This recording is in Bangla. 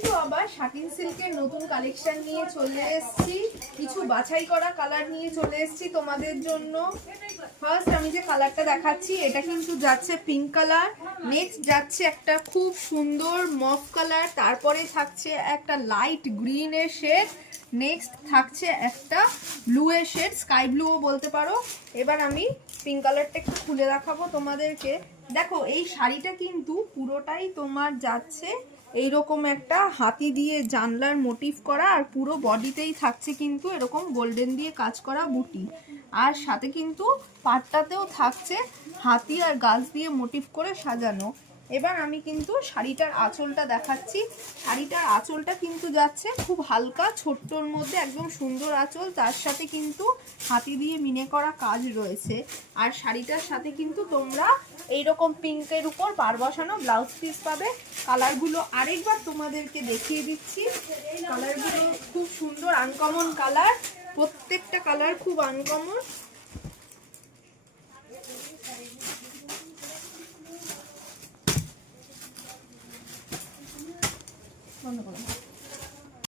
কিন্তু আবার শাটিন সিল্কের নতুন কালেকশন নিয়ে চলে এসেছি, কিছু বাছাই করা কালার নিয়ে চলে এসেছি তোমাদের জন্য। ফার্স্ট আমি যে কালারটা দেখাচ্ছি এটা কিন্তু যাচ্ছে পিঙ্ক কালার, নেক্সট যাচ্ছে একটা খুব সুন্দর মফ কালার, তারপরে থাকছে একটা লাইট গ্রিনের শেড, নেক্সট থাকছে একটা ব্লু এর শেড, স্কাই ব্লুও বলতে পারো। এবার আমি পিঙ্ক কালারটা একটু খুলে দেখাবো তোমাদেরকে। দেখো এই শাড়িটা কিন্তু পুরোটাই তোমার যাচ্ছে এইরকম একটা হাতি দিয়ে জানলার মোটিভ করা, আর পুরো বডিতেই থাকছে কিন্তু এরকম গোল্ডেন দিয়ে কাজ করা বুটি, আর সাথে কিন্তু পাটটাতেও থাকছে হাতি আর গাছ দিয়ে মোটিভ করে সাজানো। এবার আমি কিন্তু শাড়িটার আঁচলটা দেখাচ্ছি। শাড়িটার আঁচলটা কিন্তু যাচ্ছে খুব হালকা ছোট্টর মধ্যে, একদম সুন্দর আঁচল, তার সাথে কিন্তু হাতি দিয়ে মিনে করা কাজ রয়েছে। আর শাড়িটার সাথে কিন্তু তোমরা এইরকম পিঙ্কের উপর পাড় বসানো ব্লাউজ পিস পাবে। কালারগুলো আরেকবার তোমাদেরকে দেখিয়ে দিচ্ছি। কালারগুলো খুব সুন্দর আনকমন কালার, প্রত্যেকটা কালার খুব আনকমন। বন্ধ করো।